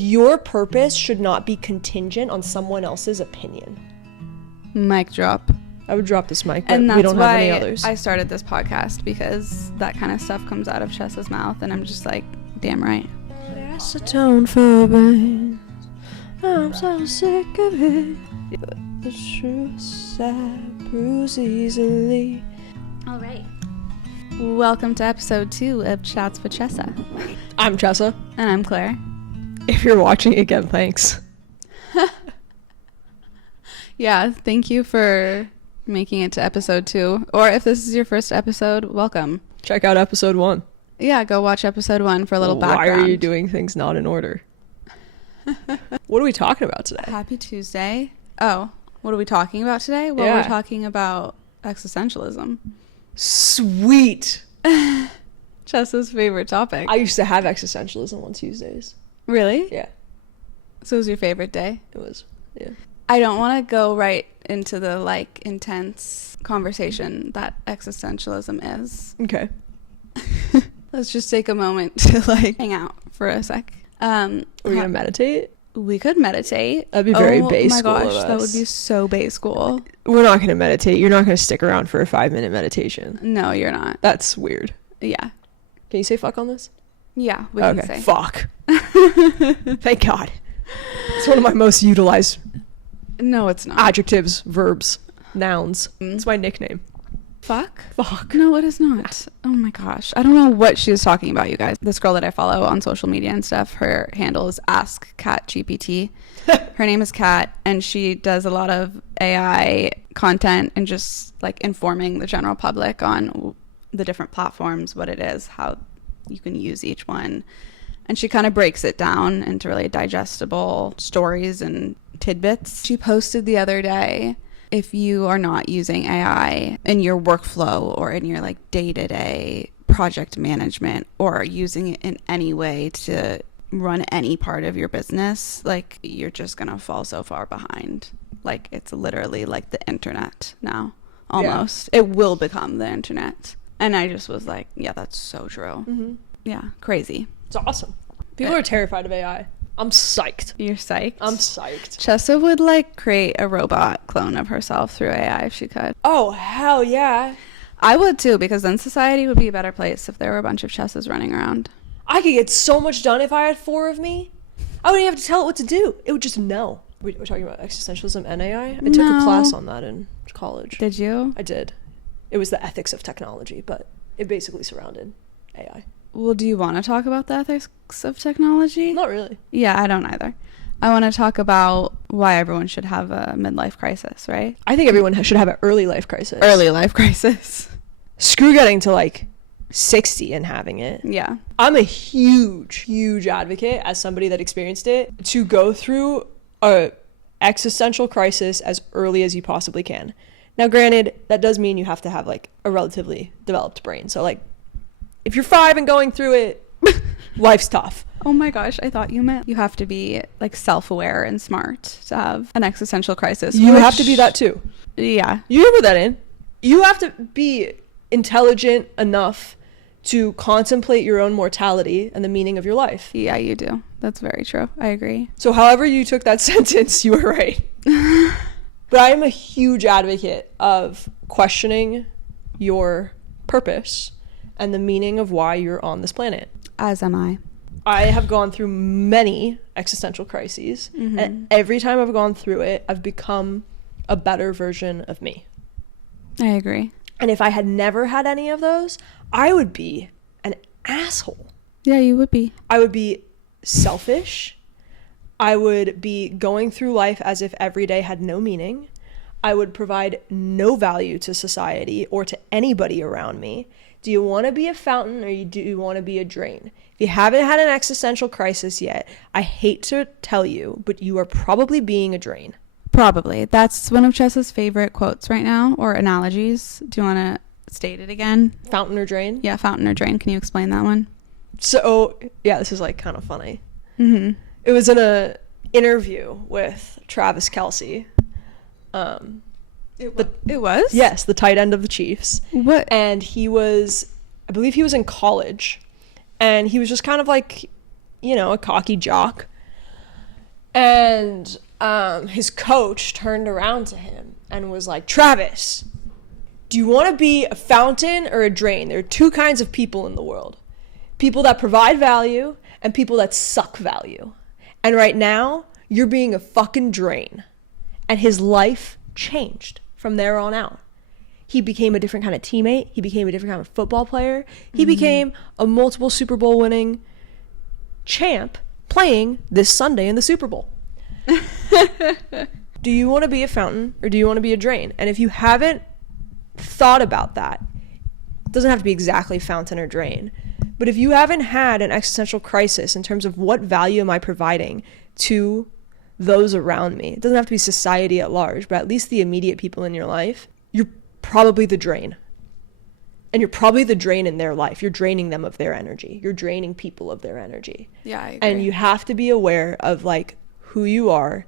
Your purpose should not be contingent on someone else's opinion. Mic drop. I would drop this mic, but And that's we don't have any why others. I started this podcast, because that kind of stuff comes out of Chessa's mouth, and I'm just like, damn right. Acetone for brains. I'm so sick of it. The truth sad bruise easily. All right. Welcome to episode 2 of Chats with Chessa. I'm Chessa. And I'm Claire. If you're watching again, thanks. Yeah, thank you for making it to episode 2. Or if this is your first episode, welcome. Check out episode 1. Yeah, go watch episode 1 for a little background. Why are you doing things not in order? What are we talking about today? Happy Tuesday. Oh, what are we talking about today? Well, we're talking about existentialism. Sweet. Chessa's favorite topic. I used to have existentialism on Tuesdays. Really? Yeah. So it was your favorite day? It was, yeah. I don't want to go right into the, like, intense conversation that existentialism is. Okay. Let's just take a moment to, like, hang out for a sec. Are we going to meditate? We could meditate. That'd be very bay school Oh my of gosh, us. that would be so bay school. We're not going to meditate. You're not going to stick around for a 5-minute meditation. No, you're not. That's weird. Yeah. Can you say fuck on this? Yeah, we can say. Fuck. Thank God. It's one of my most utilized No, it's not. adjectives, verbs, nouns. It's my nickname. Fuck? Fuck. No, it is not. Oh my gosh. I don't know what she was talking about, you guys. This girl that I follow on social media and stuff, her handle is Ask Cat GPT. Her name is Kat, and she does a lot of AI content and just like informing the general public on the different platforms, what it is, how you can use each one. And she kind of breaks it down into really digestible stories and tidbits. She posted the other day, if you are not using AI in your workflow or in your like day-to-day project management or using it in any way to run any part of your business, like you're just gonna fall so far behind. Like it's literally like the internet now, almost. Yeah. It will become the internet. And I just was like, yeah, that's so true. Mm-hmm. Yeah, crazy. It's awesome. People are terrified of AI. I'm psyched. You're psyched? I'm psyched. Chessa would like create a robot clone of herself through AI if she could. Oh, hell yeah. I would too, because then society would be a better place if there were a bunch of Chessas running around. I could get so much done if I had 4 of me. I wouldn't even have to tell it what to do. It would just know. We're talking about existentialism and AI? I took a class on that in college. Did you? I did. It was the ethics of technology, but it basically surrounded AI. Well, do you want to talk about the ethics of technology? Not really. Yeah, I don't either. I want to talk about why everyone should have a midlife crisis, right? I think everyone should have an early life crisis. Early life crisis. Screw getting to like 60 and having it. Yeah. I'm a huge advocate, as somebody that experienced it, to go through a existential crisis as early as you possibly can. Now, granted, that does mean you have to have like a relatively developed brain. So like, if you're 5 and going through it, life's tough. Oh my gosh, I thought you meant you have to be like self-aware and smart to have an existential crisis. You have to be that too. Yeah. You can put that in. You have to be intelligent enough to contemplate your own mortality and the meaning of your life. Yeah, you do. That's very true. I agree. So however you took that sentence, you were right. But I am a huge advocate of questioning your purpose and the meaning of why you're on this planet. As am I. I have gone through many existential crises, and every time I've gone through it, I've become a better version of me. I agree. And if I had never had any of those, I would be an asshole. Yeah, you would be. I would be selfish. I would be going through life as if every day had no meaning. I would provide no value to society or to anybody around me. Do you want to be a fountain or do you want to be a drain? If you haven't had an existential crisis yet, I hate to tell you, but you are probably being a drain. Probably. That's one of Chessa's favorite quotes right now, or analogies. Do you want to state it again? Fountain or drain? Yeah, fountain or drain. Can you explain that one? So, yeah, this is like kind of funny. Mm-hmm. It was in a interview with Travis Kelce. It was? Yes, the tight end of the Chiefs. What? And I believe he was in college, and he was just kind of like, a cocky jock. And his coach turned around to him and was like, Travis, do you want to be a fountain or a drain? There are two kinds of people in the world. People that provide value and people that suck value. And right now, you're being a fucking drain. And his life changed from there on out. He became a different kind of teammate. He became a different kind of football player. He became a multiple Super Bowl winning champ playing this Sunday in the Super Bowl. Do you want to be a fountain or do you want to be a drain? And if you haven't thought about that, it doesn't have to be exactly fountain or drain, but if you haven't had an existential crisis in terms of what value am I providing to those around me, it doesn't have to be society at large, but at least the immediate people in your life, you're probably the drain. And you're probably the drain in their life. You're draining them of their energy. You're draining people of their energy. Yeah, I agree. And you have to be aware of like who you are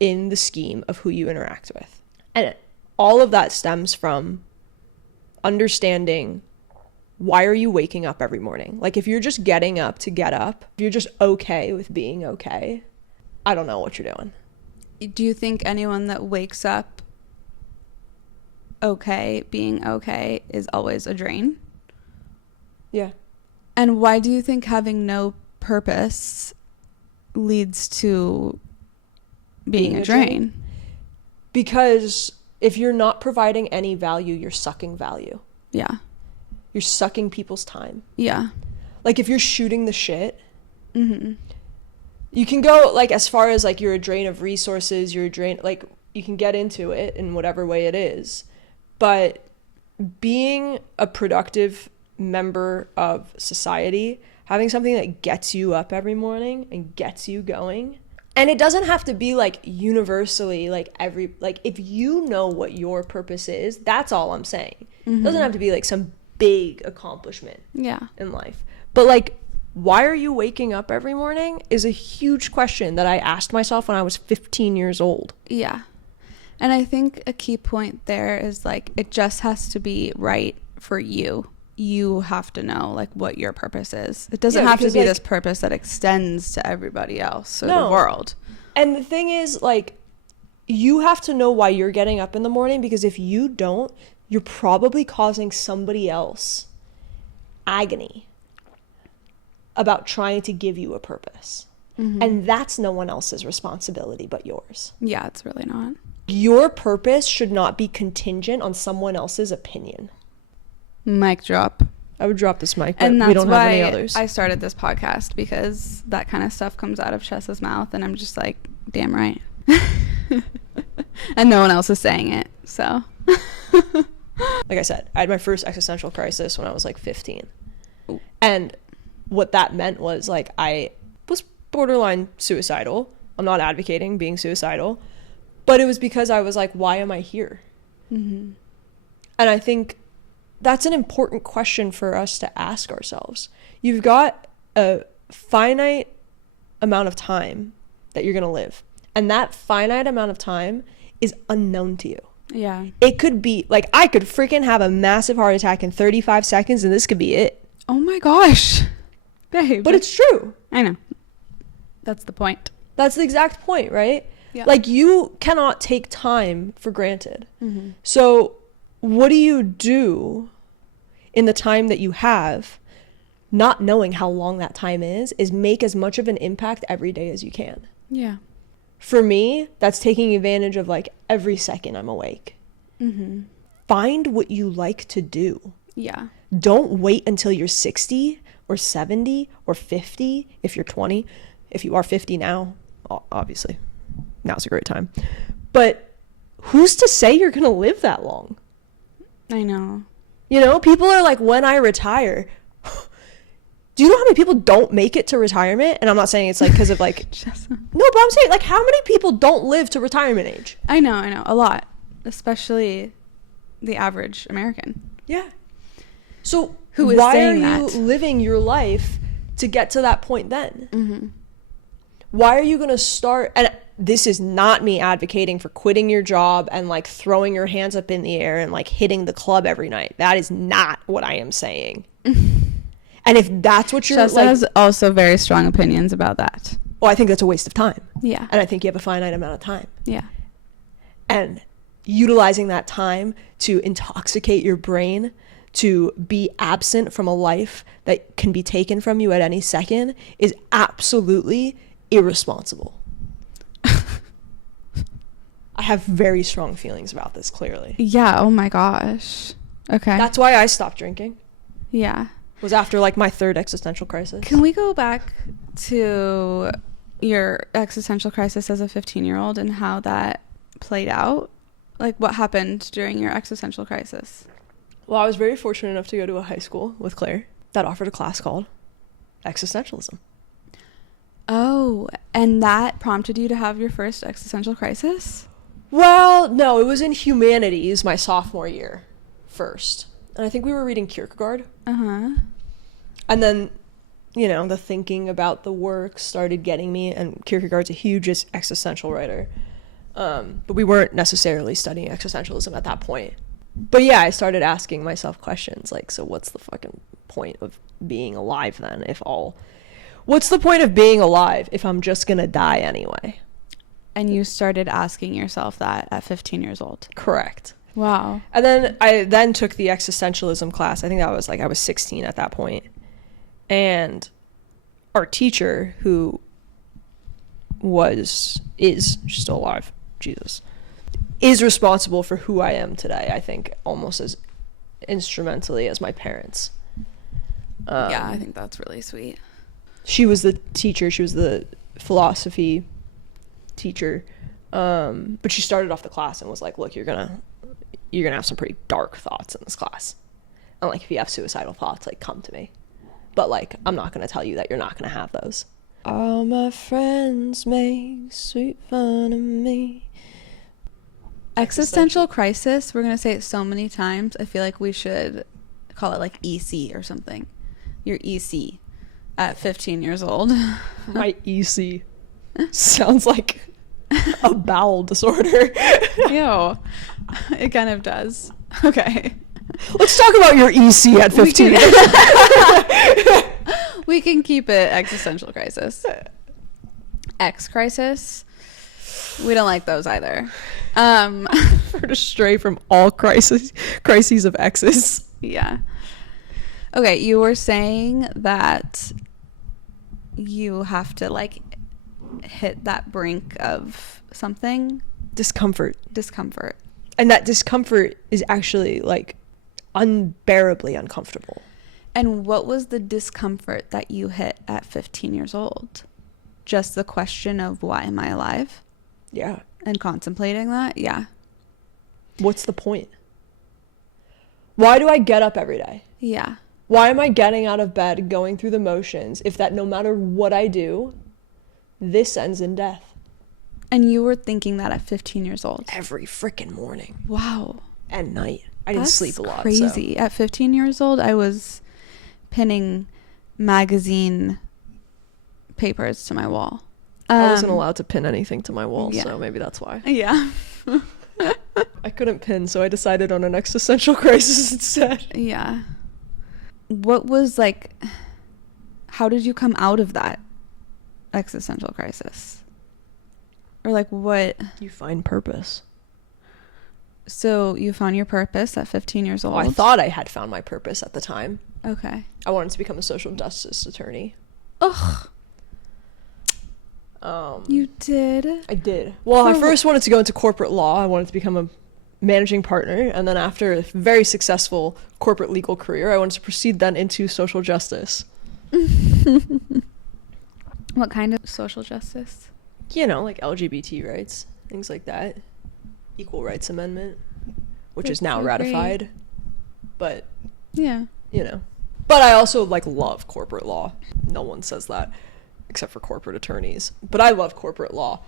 in the scheme of who you interact with. And all of that stems from understanding, why are you waking up every morning? Like if you're just getting up to get up, if you're just okay with being okay, I don't know what you're doing. Do you think anyone that wakes up okay, being okay, is always a drain? Yeah. And why do you think having no purpose leads to being a drain? Because if you're not providing any value, you're sucking value. Yeah. You're sucking people's time. Yeah. Like if you're shooting the shit, Mm-hmm. you can go like as far as like you're a drain of resources, you're a drain, like you can get into it in whatever way it is. But being a productive member of society, having something that gets you up every morning and gets you going, and it doesn't have to be like universally like if you know what your purpose is, that's all I'm saying. It doesn't have to be like some big accomplishment in life. But like, why are you waking up every morning is a huge question that I asked myself when I was 15 years old. Yeah. And I think a key point there is like, it just has to be right for you. You have to know like what your purpose is. It doesn't have to be like, this purpose that extends to everybody else or the world. And the thing is like, you have to know why you're getting up in the morning, because if you don't, you're probably causing somebody else agony about trying to give you a purpose. And that's no one else's responsibility but yours. Yeah, it's really not. Your purpose should not be contingent on someone else's opinion. Mic drop. I would drop this mic, but and that's we don't have any why others. I started this podcast, because that kind of stuff comes out of Chessa's mouth and I'm just like, damn right. And no one else is saying it, so. Like I said, I had my first existential crisis when I was like 15. Ooh. And what that meant was like I was borderline suicidal. I'm not advocating being suicidal, but it was because I was like, why am I here? And I think that's an important question for us to ask ourselves. You've got a finite amount of time that you're going to live, and that finite amount of time is unknown to you. Yeah. It could be like, I could freaking have a massive heart attack in 35 seconds and this could be it. Oh my gosh. Babe. But it's true. I know. That's the point. That's the exact point, right? Yeah. Like, you cannot take time for granted. So what do you do in the time that you have, not knowing how long that time is make as much of an impact every day as you can. Yeah. For me, that's taking advantage of like every second I'm awake. Find what you like to do. Yeah. Don't wait until you're 60 or 70 or 50 if you're 20. If you are 50 now, obviously, now's a great time. But who's to say you're going to live that long? I know. You know, people are like, when I retire, do you know how many people don't make it to retirement? And I'm not saying it's like because of like, no, but I'm saying like, how many people don't live to retirement age? I know. A lot. Especially the average American. Yeah. So who is why saying are you that? living your life to get to that point then? Why are you going to start? And this is not me advocating for quitting your job and like throwing your hands up in the air and like hitting the club every night. That is not what I am saying. And if that's what you're Chessa like, has also very strong opinions about that. well, I think that's a waste of time. Yeah. And I think you have a finite amount of time. Yeah. And utilizing that time to intoxicate your brain, to be absent from a life that can be taken from you at any second, is absolutely irresponsible. I have very strong feelings about this, clearly. Yeah. Oh my gosh. Okay. That's why I stopped drinking. Yeah. Was after like my third existential crisis. Can we go back to your existential crisis as a 15-year-old and how that played out? Like, what happened during your existential crisis? Well, I was very fortunate enough to go to a high school with Claire that offered a class called Existentialism. Oh, and that prompted you to have your first existential crisis? Well, no, it was in humanities my sophomore year first. And I think we were reading Kierkegaard. Uh-huh. And then, you know, the thinking about the work started getting me, and Kierkegaard's a huge existential writer. But we weren't necessarily studying existentialism at that point. But yeah, I started asking myself questions like, so what's the fucking point of being alive then? What's the point of being alive if I'm just gonna die anyway? And you started asking yourself that at 15 years old? Correct. Wow. And then I took the existentialism class. I think that was like, I was 16 at that point. And our teacher, who is still alive, Jesus, is responsible for who I am today, I think, almost as instrumentally as my parents. Yeah, I think that's really sweet. She was the teacher. She was the philosophy teacher. But she started off the class and was like, look, you're gonna have some pretty dark thoughts in this class. And like, if you have suicidal thoughts, like, come to me. But like, I'm not gonna tell you that you're not gonna have those. All my friends make sweet fun of me. Existential crisis, we're going to say it so many times. I feel like we should call it like EC or something. Your EC at 15 years old. My EC sounds like a bowel disorder. Ew. It kind of does. Okay. Let's talk about your EC at 15. We can keep it existential crisis. X crisis. We don't like those either. We're to stray from all crises of X's. Yeah. Okay, you were saying that you have to like hit that brink of something. Discomfort. And that discomfort is actually like unbearably uncomfortable. And what was the discomfort that you hit at 15 years old? Just the question of why am I alive? Yeah. And contemplating that? Yeah. What's the point? Why do I get up every day? Yeah. Why am I getting out of bed, going through the motions, if that no matter what I do, this ends in death? And you were thinking that at 15 years old? Every freaking morning. Wow. And night. I didn't sleep a lot. Crazy. So. At 15 years old, I was pinning magazine papers to my wall. I wasn't allowed to pin anything to my wall, so maybe that's why. Yeah. I couldn't pin, so I decided on an existential crisis instead. Yeah. What was like, how did you come out of that existential crisis? Or like what? You find purpose. So you found your purpose at 15 years old? Well, I thought I had found my purpose at the time. Okay. I wanted to become a social justice attorney. Ugh. You did? I did. Well, I first wanted to go into corporate law. I wanted to become a managing partner. And then after a very successful corporate legal career, I wanted to proceed then into social justice. What kind of social justice? You know, like LGBT rights, things like that. Equal Rights Amendment, which is now ratified. Great. But, yeah, you know. But I also, like, love corporate law. No one says that, except for corporate attorneys. But I love corporate law.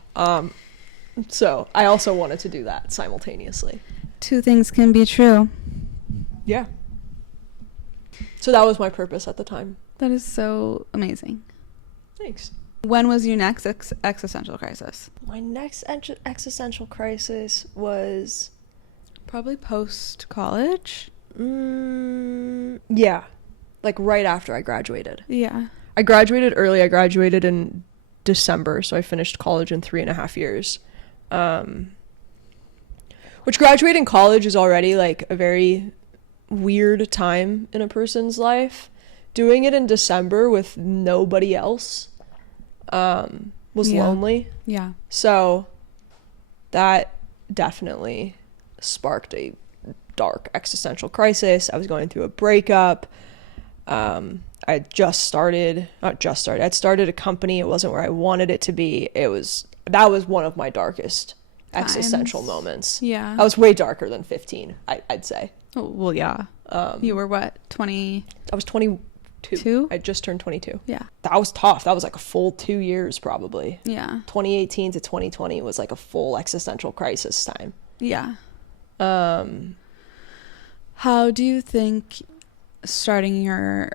So I also wanted to do that simultaneously. Two things can be true. Yeah. So that was my purpose at the time. That is so amazing. Thanks. When was your next existential crisis? My next existential crisis was... Probably post-college? Yeah. Like right after I graduated. Yeah. I graduated early. I graduated in December, so I finished college in 3.5 years. Which graduating college is already like a very weird time in a person's life. Doing it in December with nobody else was lonely. Yeah. So that definitely sparked a dark existential crisis. I was going through a breakup. I'd started a company. It wasn't where I wanted it to be. That was one of my darkest existential moments. Yeah. I was way darker than 15, I'd say. Oh, well, yeah. You were what, 20? I was 22. I just turned 22. Yeah. That was tough. That was like a full 2 years probably. Yeah. 2018 to 2020 was like a full existential crisis time. Yeah. How do you think starting your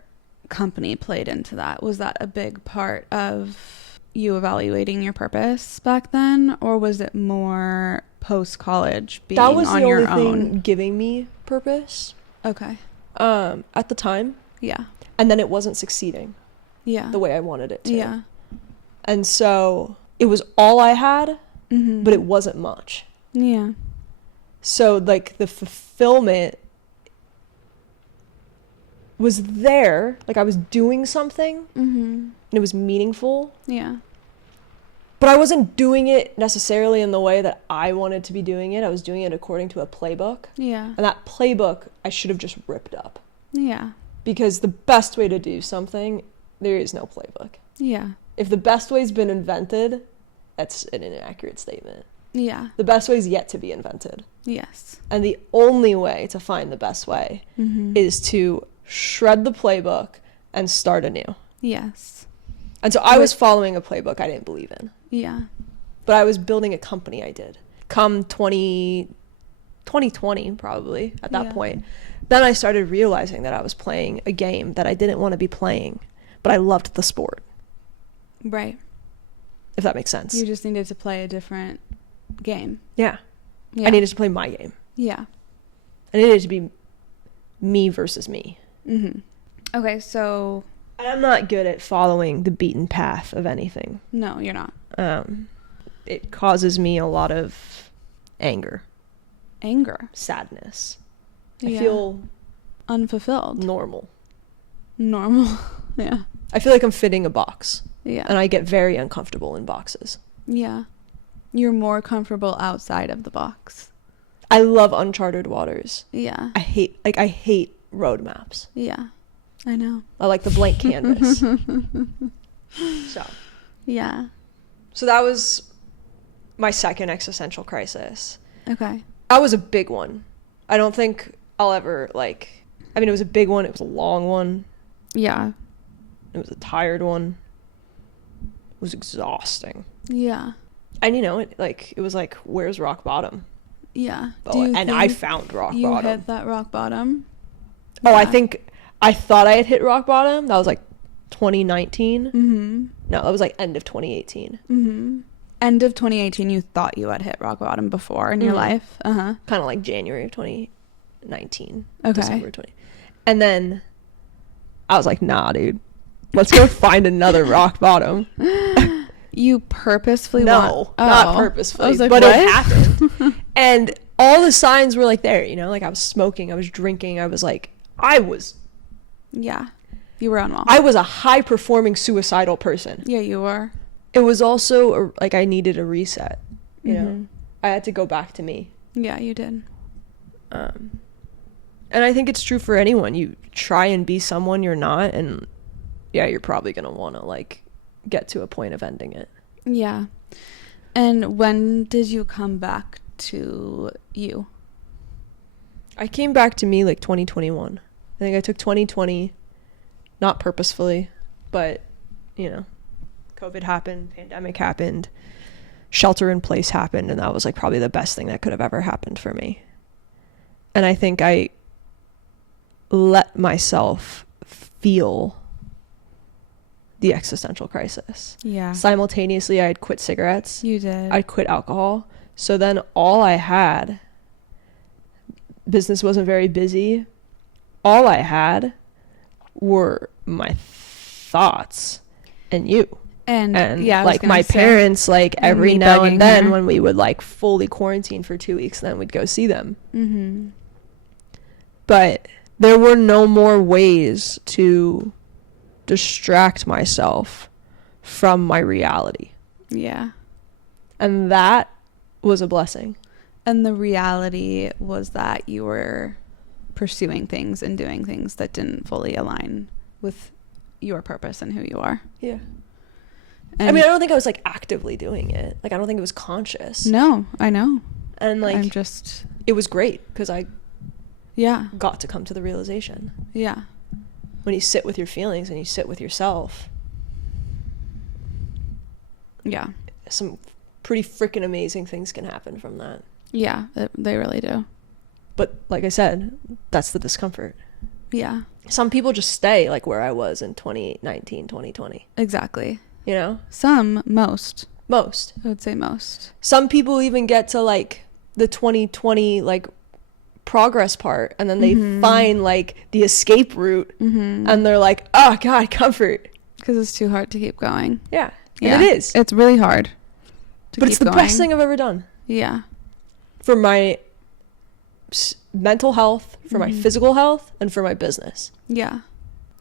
company played into that? Was that a big part of you evaluating your purpose back then, or was it more post-college being on your own? That was the only thing giving me purpose. Okay. At the time. Yeah. And then it wasn't succeeding. Yeah. The way I wanted it to. Yeah. And so it was all I had, but it wasn't much. Yeah. So like the fulfillment was there, like I was doing something and it was meaningful. Yeah. But I wasn't doing it necessarily in the way that I wanted to be doing it. I was doing it according to a playbook. Yeah. And that playbook I should have just ripped up. Yeah. Because the best way to do something, there is no playbook. Yeah. If the best way's been invented, that's an inaccurate statement. Yeah. The best way's yet to be invented. Yes. And the only way to find the best way is to shred the playbook and start anew. Yes. And so I was following a playbook I didn't believe in. Yeah. But I was building a company I did. Come 2020 probably at that point. Then I started realizing that I was playing a game that I didn't want to be playing, but I loved the sport. Right. If that makes sense. You just needed to play a different game. Yeah. I needed to play my game. Yeah. I needed to be me versus me. Okay, so... And I'm not good at following the beaten path of anything. No, you're not. It causes me a lot of anger. Sadness. I feel... unfulfilled. Normal. Yeah. I feel like I'm fitting a box. Yeah. And I get very uncomfortable in boxes. Yeah. You're more comfortable outside of the box. I love uncharted waters. Yeah. I hate road maps. Yeah. I know. I like the blank canvas. So. Yeah. So that was my second existential crisis. Okay. That was a big one. I don't think I'll ever it was a big one. It was a long one. Yeah. It was a tired one. It was exhausting. Yeah. And it was like, where's rock bottom? Yeah. And I found rock bottom. You hit that rock bottom? Oh, yeah. I thought I had hit rock bottom. That was like 2019. No, that was like end of 2018. End of 2018, you thought you had hit rock bottom before in your life? Kind of like January of 2019. Okay. December 20. And then I was like, nah, dude. Let's go find another rock bottom. You purposefully not purposefully, I was like, but what? It happened. And all the signs were like there, like I was smoking, I was drinking, Yeah. You were on wall. I was a high performing suicidal person. Yeah, you were. It was also like I needed a reset, I had to go back to me. Yeah, you did. And I think it's true for anyone. You try and be someone you're not, and yeah, you're probably going to want to get to a point of ending it. Yeah. And when did you come back to you? I came back to me 2021. I think I took 2020, not purposefully, but, COVID happened, pandemic happened, shelter in place happened, and that was probably the best thing that could have ever happened for me. And I think I let myself feel the existential crisis. Yeah. Simultaneously, I had quit cigarettes. You did. I'd quit alcohol. So then all I had, business wasn't very busy. All I had were my thoughts and you. And yeah, I was like gonna my say, parents, like every me now begging and then her. when we would like fully quarantine for 2 weeks, then we'd go see them. Mm-hmm. But there were no more ways to distract myself from my reality. Yeah. And that was a blessing. And the reality was that you were pursuing things and doing things that didn't fully align with your purpose and who you are. Yeah. And I mean, I don't think I was like actively doing it. Like, I don't think it was conscious. no, I know. And like, I'm just, it was great because I yeah, got to come to the realization. yeah, When you sit with your feelings and you sit with yourself, yeah, some pretty freaking amazing things can happen from that. yeah, they really do. But like I said, that's the discomfort. Yeah, Some people just stay like where I was in 2019, 2020. exactly. You know? Most, Most. I would say most. Some people even get to like the 2020 like progress part, and then they find like the escape route, and they're like, oh God, comfort. Because it's too hard to keep going. Yeah. Yeah, And it is. It's really hard to But keep it's the going. best thing I've ever done. Yeah. For my mental health, for my physical health, and for my business. Yeah.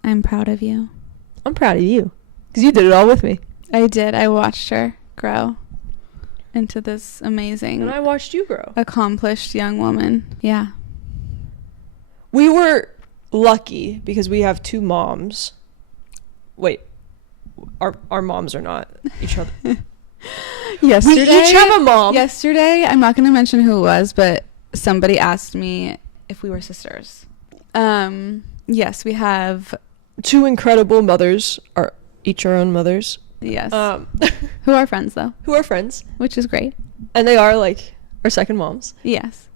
I'm proud of you. I'm proud of you. Because you did it all with me. I did. I watched her grow into this amazing, And I watched you grow. accomplished young woman. Yeah. We were lucky because we have two moms. Wait, our moms are not each other. Yesterday, We each have a mom. Yesterday, I'm not going to mention who it was, but somebody asked me if we were sisters. Yes, we have. Two incredible mothers, are each our own mothers. Yes. Who are friends, though, Who are friends. which is great. And they are like our second moms. Yes.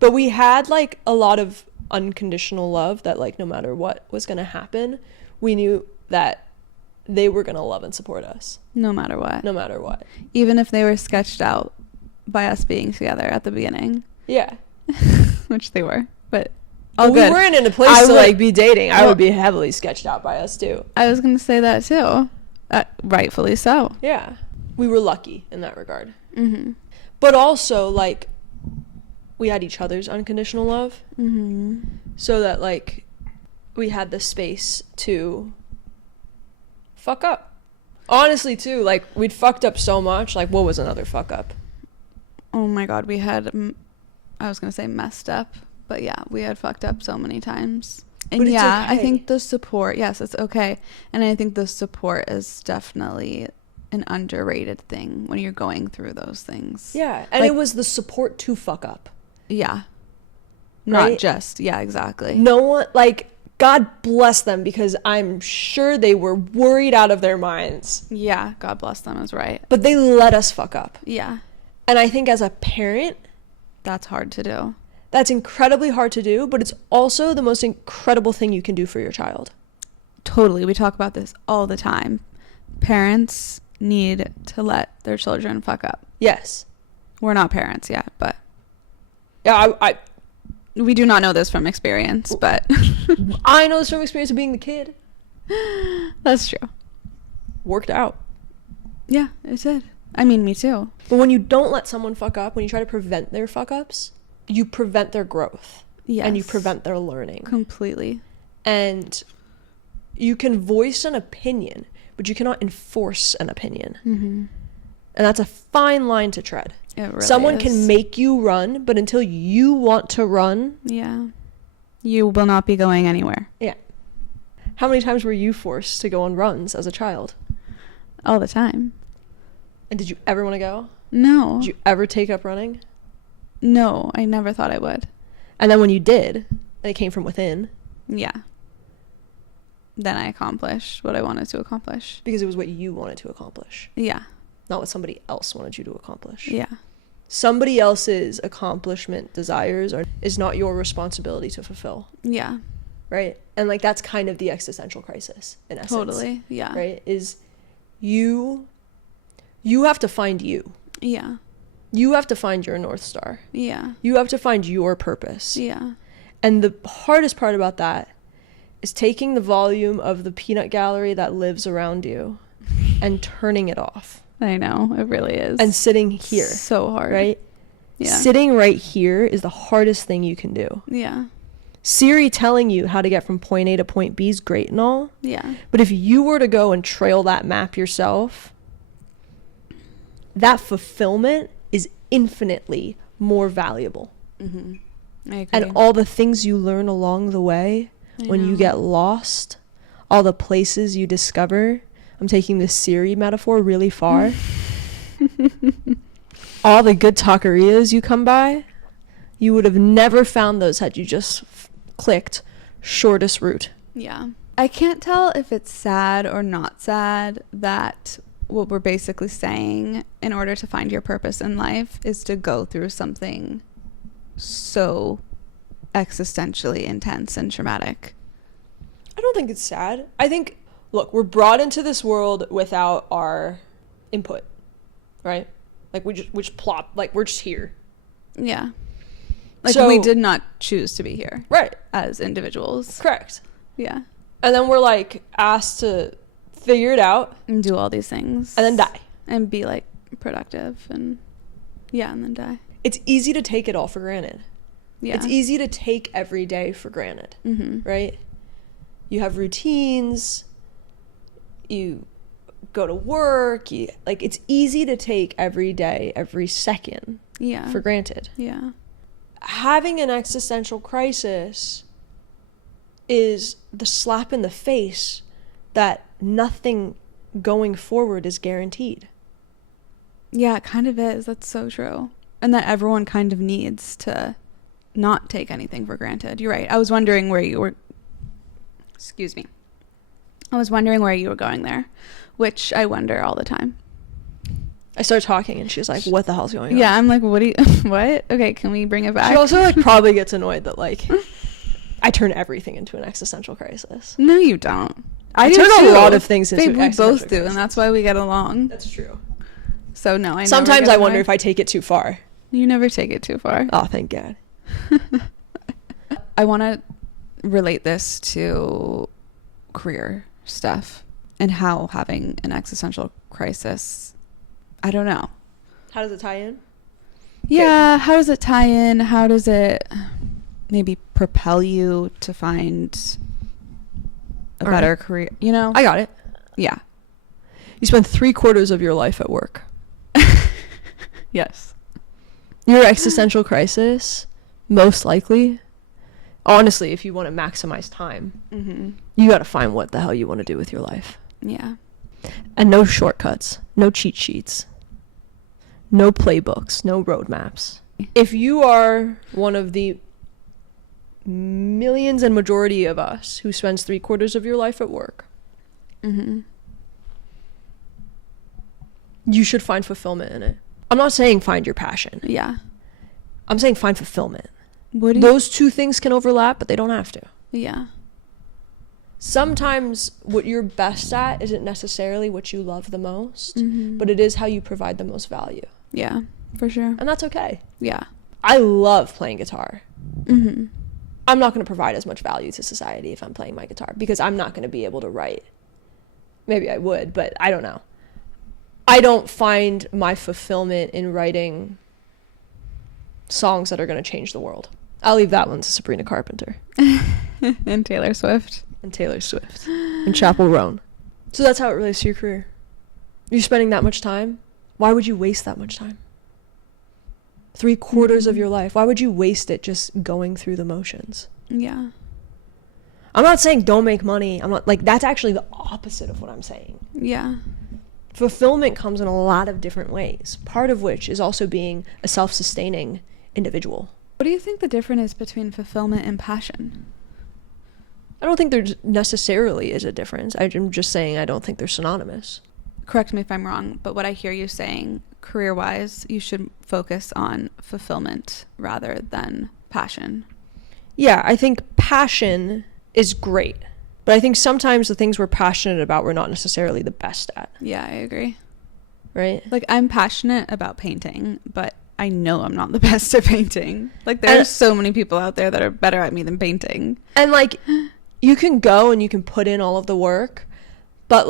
But we had like a lot of unconditional love that like no matter what was going to happen, we knew that they were going to love and support us. No matter what. No matter what. Even if they were sketched out by us being together at the beginning, Yeah. which they were. But Well, all we good. weren't in a place I to would- like be dating. I Well- would be heavily sketched out by us too. I was going to say that too. Rightfully so. Yeah. We were lucky in that regard. Mm-hmm. But also like we had each other's unconditional love. Mm-hmm. So that like we had the space to fuck up. Honestly too, like we'd fucked up so much. Like what was another fuck up? Oh my God, we had, I was going to say messed up, but yeah, we had fucked up so many times. And But it's yeah, I okay. think the support, yes, it's okay. And I think the support is definitely an underrated thing when you're going through those things. Yeah. And Like- it was the support to fuck up. Yeah. Right? Not just, yeah, exactly. No one, like, God bless them because I'm sure they were worried out of their minds. Yeah, God bless them is right. But they let us fuck up. Yeah, And I think as a parent, that's hard to do. that's incredibly hard to do, but it's also the most incredible thing you can do for your child. Totally. We talk about this all the time. Parents need to let their children fuck up. Yes. We're not parents yet, but Yeah, we do not know this from experience, but I know this from experience of being the kid. that's true. Worked out. Yeah, it did. I mean, me too. But when you don't let someone fuck up, when you try to prevent their fuck ups, you prevent their growth. Yes. And you prevent their learning. Completely. And you can voice an opinion, but you cannot enforce an opinion. Mm-hmm. And that's a fine line to tread. It really Someone is. can make you run, but until you want to run, Yeah. You will not be going anywhere. yeah. How many times were you forced to go on runs as a child? All the time. And did you ever want to go? No. Did you ever take up running? No, I never thought I would. And then when you did, and it came from within, Yeah. Then I accomplished what I wanted to accomplish. because it was what you wanted to accomplish, Yeah. not what somebody else wanted you to accomplish. Yeah. Somebody else's accomplishment desires is not your responsibility to fulfill, Yeah. right? And like that's kind of the existential crisis in essence. Totally. Yeah. Right? Is you have to find you. Yeah. You have to find your North Star. Yeah. You have to find your purpose. Yeah. And the hardest part about that is taking the volume of the peanut gallery that lives around you and turning it off. I know, it really is. And sitting here. So hard. Right? Yeah. Sitting right here is the hardest thing you can do. Yeah. Siri telling you how to get from point A to point B is great and all. Yeah. But if you were to go and trail that map yourself, that fulfillment is infinitely more valuable. Mm-hmm. I agree. And all the things you learn along the way, when you get lost, all the places you discover. I'm taking this Siri metaphor really far. All the good taquerias you come by, you would have never found those had you just clicked shortest route. Yeah. I can't tell if it's sad or not sad that what we're basically saying in order to find your purpose in life is to go through something so existentially intense and traumatic. I don't think it's sad. I think, look, we're brought into this world without our input, right? Like we just plop, like we're just here. Yeah. Like So, we did not choose to be here. Right. As individuals. Correct. Yeah. And then we're like asked to figure it out. And do all these things. And then die. And be like productive and then die. It's easy to take it all for granted. Yeah. It's easy to take every day for granted, right? You have routines, you go to work, it's easy to take every day, every second for granted. Yeah. Having an existential crisis is the slap in the face that nothing going forward is guaranteed. Yeah, it kind of is. That's so true. And that everyone kind of needs to not take anything for granted. You're right. I was wondering where you were. Excuse me. I was wondering where you were going there, which I wonder all the time. I start talking and she's like, what the hell's going on? Yeah, I'm like, what do you, what? Okay, can we bring it back? She also probably gets annoyed that I turn everything into an existential crisis. No, you don't. I do turn too. a lot of things into Babe, we existential both do, crisis. And that's why we get along. That's true. So no, I sometimes I wonder if I take it too far. You never take it too far. Oh, thank God. I want to relate this to career stuff and how having an existential crisis, I don't know. How does it tie in? Yeah, how does it tie in? How does it maybe propel you to find a better career? You know? I got it. Yeah. You spend 3/4 of your life at work. Yes. Your existential crisis, most likely, honestly, if you want to maximize time, you got to find what the hell you want to do with your life. Yeah. And no shortcuts, no cheat sheets, no playbooks, no roadmaps. If you are one of the millions and majority of us who spends 3/4 of your life at work, you should find fulfillment in it. I'm not saying find your passion. Yeah. I'm saying find fulfillment. What do Those two things can overlap, but they don't have to. Yeah. Sometimes what you're best at isn't necessarily what you love the most, but it is how you provide the most value. Yeah, for sure. And that's okay. Yeah. I love playing guitar. I'm not going to provide as much value to society if I'm playing my guitar because I'm not going to be able to write. Maybe I would, but I don't know. I don't find my fulfillment in writing songs that are going to change the world. I'll leave that one to Sabrina Carpenter. And Taylor Swift. And Taylor Swift. And Chappell Roan. So that's how it relates to your career. You're spending that much time. Why would you waste that much time? 3/4 of your life. Why would you waste it just going through the motions? Yeah. I'm not saying don't make money. I'm not that's actually the opposite of what I'm saying. Yeah. Fulfillment comes in a lot of different ways, part of which is also being a self-sustaining individual. What do you think the difference is between fulfillment and passion? I don't think there necessarily is a difference. I'm just saying I don't think they're synonymous. Correct me if I'm wrong, but what I hear you saying, career-wise, you should focus on fulfillment rather than passion. Yeah, I think passion is great. But I think sometimes the things we're passionate about we're not necessarily the best at. Yeah, I agree. Right? Like, I'm passionate about painting, but I know I'm not the best at painting. Like, there's so many people out there that are better at me than painting. And, you can go and you can put in all of the work, but,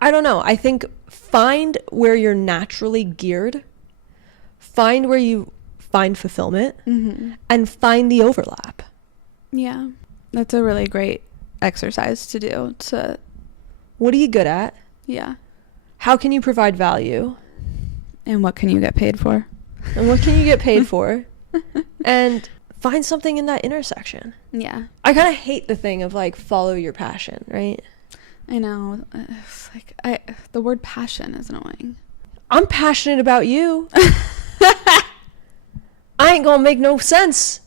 I don't know. I think find where you're naturally geared, find where you find fulfillment, and find the overlap. Yeah. That's a really great exercise to do. What are you good at? Yeah. How can you provide value? And what can you get paid for? And what can you get paid for? And find something in that intersection. Yeah. I kind of hate the thing of like follow your passion, right? I know. It's like the word passion is annoying. I'm passionate about you. I ain't gonna make no sense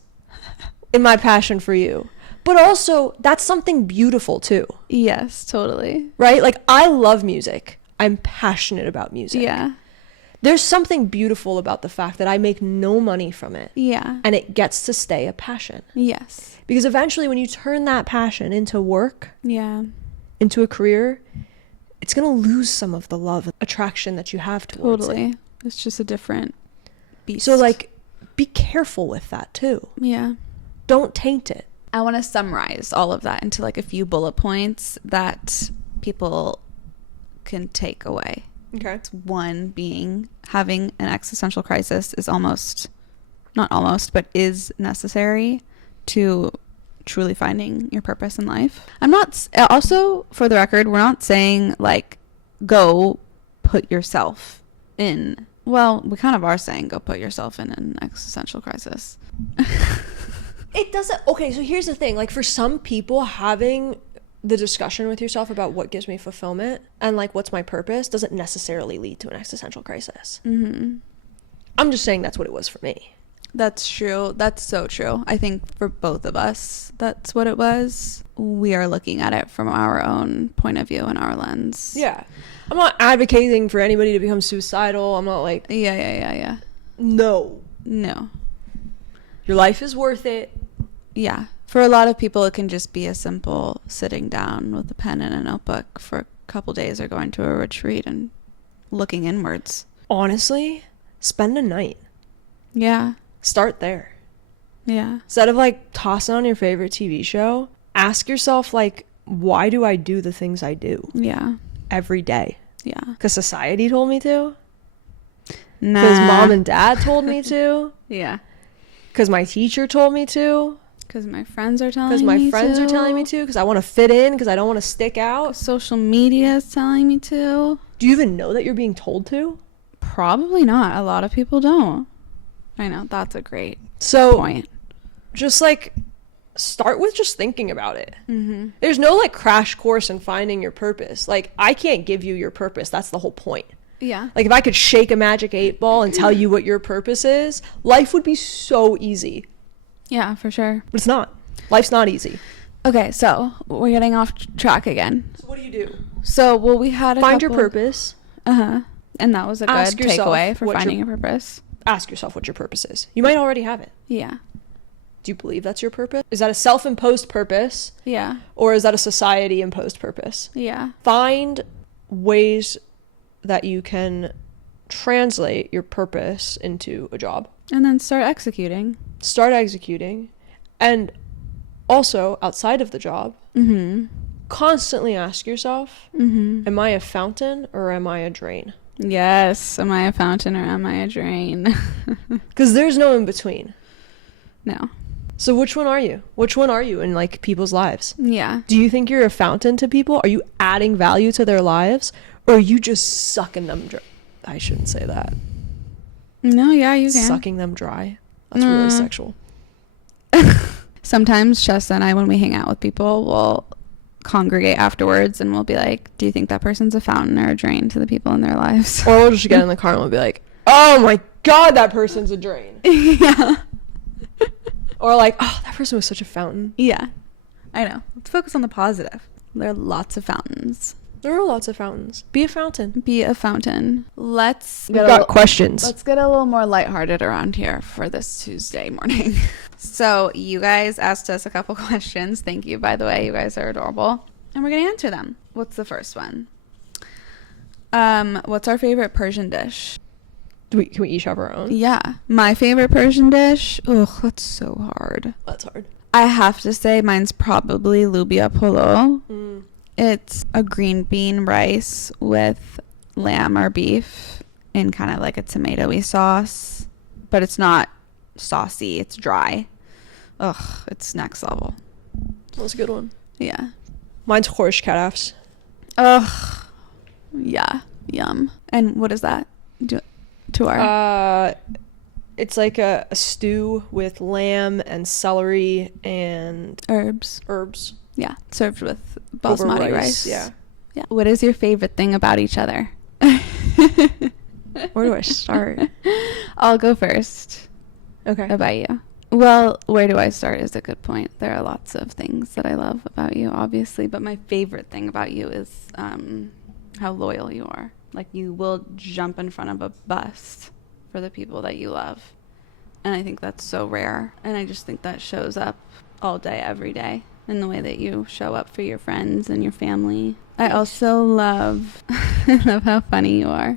in my passion for you. But also, that's something beautiful too. Yes, totally. Right? Like, I love music. I'm passionate about music. Yeah. There's something beautiful about the fact that I make no money from it. Yeah. And it gets to stay a passion. Yes. Because eventually when you turn that passion into work, Yeah. into a career, it's going to lose some of the love, attraction that you have towards Totally. it. It's just a different beast. So, like, be careful with that too. Yeah. Don't taint it. I want to summarize all of that into like a few bullet points that people can take away. Okay. One being having an existential crisis is not almost, but is necessary to truly finding your purpose in life. Also, for the record, we're not saying like go put yourself in. Well, we kind of are saying go put yourself in an existential crisis. It doesn't. Okay, so here's the thing. Like, for some people, having the discussion with yourself about what gives me fulfillment and like what's my purpose doesn't necessarily lead to an existential crisis. Mm-hmm. I'm just saying that's what it was for me. That's true. That's so true. I think for both of us, that's what it was. We are looking at it from our own point of view and our lens. Yeah. I'm not advocating for anybody to become suicidal. I'm not like, Yeah. no. No. Your life is worth it. Yeah. For a lot of people, it can just be a simple sitting down with a pen and a notebook for a couple days or going to a retreat and looking inwards. Honestly, spend a night. Yeah. Start there. Yeah. Instead of like tossing on your favorite TV show, ask yourself like, why do I do the things I do Yeah. every day? Yeah. Because society told me to? Nah. Because mom and dad told me to? Yeah. Because my teacher told me to? Because my friends are telling me Because to. my friends are telling me to? Because I want to fit in? Because I don't want to stick out? Social media is telling me to. Do you even know that you're being told to? Probably not. A lot of people don't. I know. That's a great So, point. just like, start with just thinking about it. Mm-hmm. There's no like crash course in finding your purpose. Like, I can't give you your purpose. That's the whole point. Yeah. Like, if I could shake a magic 8-ball and tell you what your purpose is, life would be so easy. Yeah, for sure. But it's not. Life's not easy. Okay, so we're getting off track again. So what do you do? So, well, we had Find your purpose. Uh-huh. And that was a good Ask yourself takeaway for what finding your- your purpose. Ask yourself what your purpose is. You might already have it. Yeah. Do you believe that's your purpose? Is that a self-imposed purpose? Yeah. Or is that a society-imposed purpose? Yeah. Find ways that you can translate your purpose into a job. And then start executing. Start executing. And also, outside of the job, Mm-hmm. constantly ask yourself, Mm-hmm. am I a fountain or am I a drain? Yes. Am I a fountain or am I a drain? Because there's no in between. No. So which one are you? Which one are you in like people's lives? Yeah. Do you think you're a fountain to people? Are you adding value to their lives? Or are you just sucking them dry? I shouldn't say that. No, yeah, you can. Sucking them dry. That's really sexual. Sometimes Chessa and I, when we hang out with people, will congregate afterwards and we'll be like, do you think that person's a fountain or a drain to the people in their lives? Or we'll just get in the car and we'll be like, oh my god, that person's a drain. Yeah. Or like, oh, that person was such a fountain. Yeah. I know. Let's focus on the positive. There are lots of fountains. There are lots of fountains. Be a fountain. Be a fountain. Let's We've got questions. Let's get a little more lighthearted around here for this Tuesday morning. So you guys asked us a couple questions. Thank you, by the way. You guys are adorable. And we're going to answer them. What's the first one? What's our favorite Persian dish? Can we each have our own? Yeah. My favorite Persian dish? Ugh, that's so hard. That's hard. I have to say mine's probably lubia polo. It's a green bean rice with lamb or beef in kind of like a tomatoey sauce, but it's not saucy, it's dry. Ugh, it's next level. That's a good one. Yeah. Mine's horse calves. Ugh. Yeah. Yum. And what is that to our? It's like a stew with lamb and celery and Herbs. Yeah. Served with basmati rice. Yeah. Yeah. What is your favorite thing about each other? Where do I start? I'll go first. Okay. About you. Well, where do I start is a good point. There are lots of things that I love about you, obviously, but my favorite thing about you is how loyal you are. Like, you will jump in front of a bus for the people that you love. And I think that's so rare. And I just think that shows up all day, every day, in the way that you show up for your friends and your family. I also love how funny you are.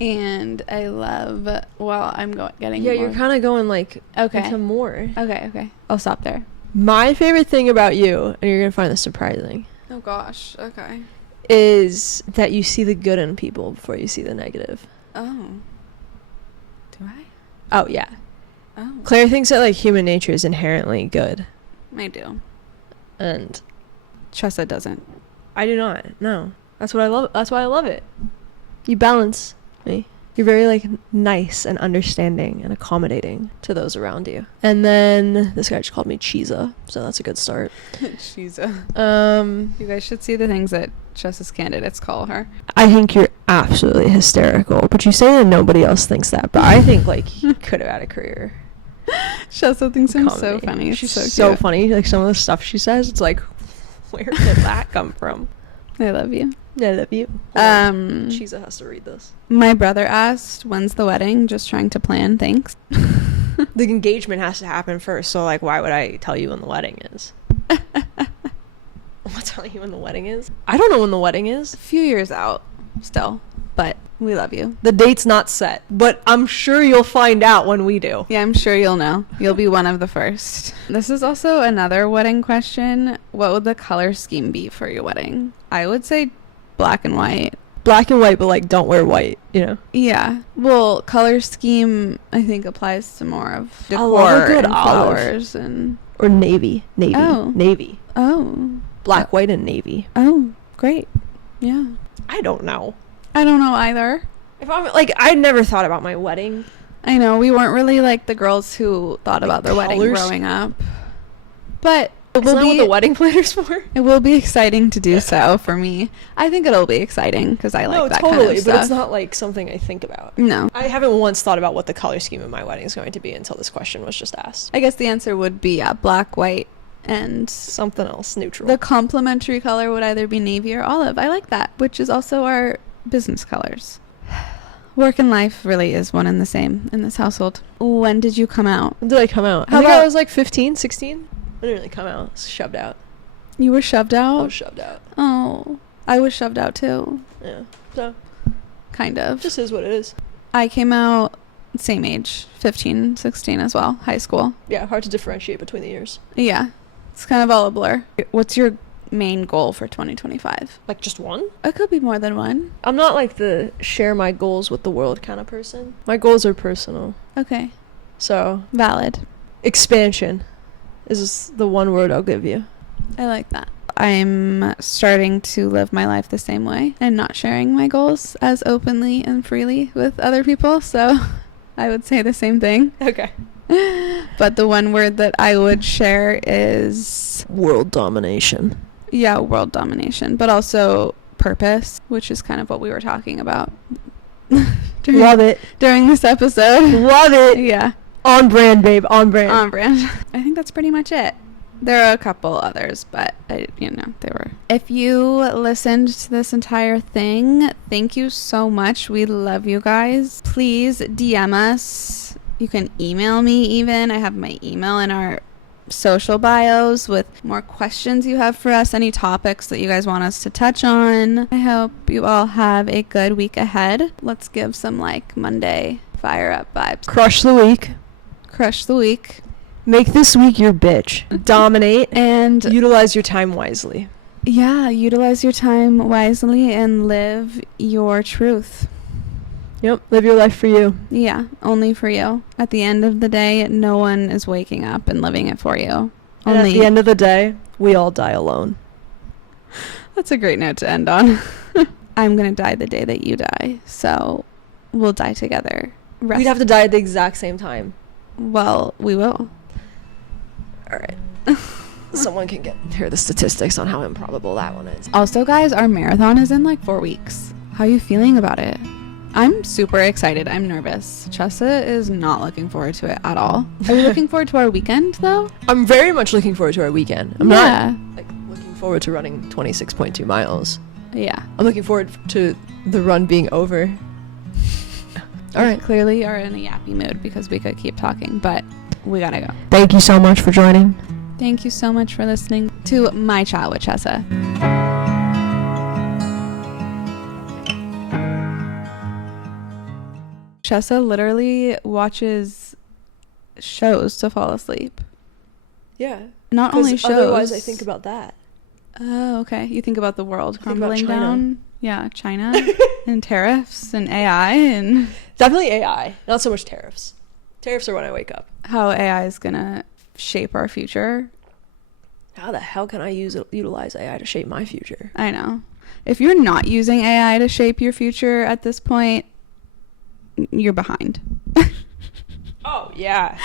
And I love, well, I'm getting Yeah, more. you're kind of going like Okay. into more. Okay. I'll stop there. My favorite thing about you, and you're going to find this surprising, Oh, gosh. Okay. is that you see the good in people before you see the negative. Oh. Do I? Oh, yeah. Oh. Claire thinks that like human nature is inherently good. I do. And Chessa doesn't. I do not. No. That's what I love. That's why I love it. You balance me. You're very like nice and understanding and accommodating to those around you. And then this guy just called me Chessa, so that's a good start. Chessa. You guys should see the things that Chessa's candidates call her. I think you're absolutely hysterical, but you say that nobody else thinks that. But I think like you could have had a career. Chessa thinks I'm so comedy. funny. It's She's so so cute. funny. Like some of the stuff she says, it's like, where did that come from? I love you. I love you. Chessa has to read this. My brother asked, when's the wedding? Just trying to plan. Thanks. The engagement has to happen first, so like why would I tell you when the wedding is? I'm not telling you when the wedding is. I don't know when the wedding is. A few years out still, but we love you. The date's not set, but I'm sure you'll find out when we do. Yeah, I'm sure you'll know. You'll be one of the first. This is also another wedding question. What would the color scheme be for your wedding? I would say black and white. Black and white, but like don't wear white, you know? Yeah. Well, color scheme I think applies to more of I love a decor good and olive. flowers and Or navy. Oh. Navy. oh. Black, white, and navy. Oh, great. Yeah. I don't know. I don't know either. If I'm like, I never thought about my wedding. I know we weren't really like the girls who thought about their wedding colors? growing up. But it Isn't will that what be the wedding planner's for? it will be exciting to do so for me. I think it'll be exciting because I like No, that totally, kind of but stuff. it's not like something I think about. No. I haven't once thought about what the color scheme of my wedding is going to be until this question was just asked. I guess the answer would be black, white, and Something else, neutral. the complementary color would either be navy or olive. I like that, which is also our business colors. Work and life really is one and the same in this household. When did you come out? When did I come out? How I think I about- was like 15, 16. I didn't really come out. I was shoved out. You were shoved I out? was shoved out. Oh, I was shoved out too. Yeah. So, Kind of. just is what it is. I came out same age, 15, 16 as well, high school. Yeah, hard to differentiate between the years. Yeah, it's kind of all a blur. What's your main goal for 2025? Like just one? It could be more than one. I'm not like the share my goals with the world kind of person. My goals are personal. Okay, So, valid. expansion is the one word I'll give you. I like that. I'm starting to live my life the same way and not sharing my goals as openly and freely with other people, so I would say the same thing. Okay. But the one word that I would share is, World domination. yeah, world domination, but also purpose, which is kind of what we were talking about Love it. during this episode. Love it. Yeah, On brand, babe. On brand. on brand. I think that's pretty much it. There are a couple others, but they were. If you listened to this entire thing, thank you so much. We love you guys. Please DM us. You can email me even. I have my email in our social bios with more questions you have for us, any topics that you guys want us to touch on. I hope you all have a good week ahead. Let's give some like Monday fire up vibes. Crush the week. Crush the week. Make this week your bitch. Dominate. And Utilize your time wisely. Yeah, utilize your time wisely and live your truth. Yep, live your life for you. Yeah, only for you. At the end of the day, no one is waking up and living it for you. And at the end of the day, we all die alone. That's a great note to end on. I'm going to die the day that you die, so we'll die together. We'd have to die at the exact same time. Well, we will. All right. Someone can hear the statistics on how improbable that one is. Also, guys, our marathon is in like 4 weeks. How are you feeling about it? I'm super excited. I'm nervous. Chessa is not looking forward to it at all. Are you looking forward to our weekend, though? I'm very much looking forward to our weekend. I'm not looking forward to running 26.2 miles. Yeah. I'm looking forward to the run being over. All right. Clearly are in a yappy mood because we could keep talking, but we gotta go. Thank you so much for joining. Thank you so much for listening to my chat with Chessa. Chessa literally watches shows to fall asleep. Yeah. Not only shows. Otherwise, I think about that. Oh, okay. You think about the world crumbling China. down. Yeah, China and tariffs and AI and Definitely AI. Not so much tariffs. Tariffs are when I wake up. how AI is gonna shape our future. How the hell can I utilize AI to shape my future? I know. If you're not using AI to shape your future at this point, you're behind. Oh, yeah.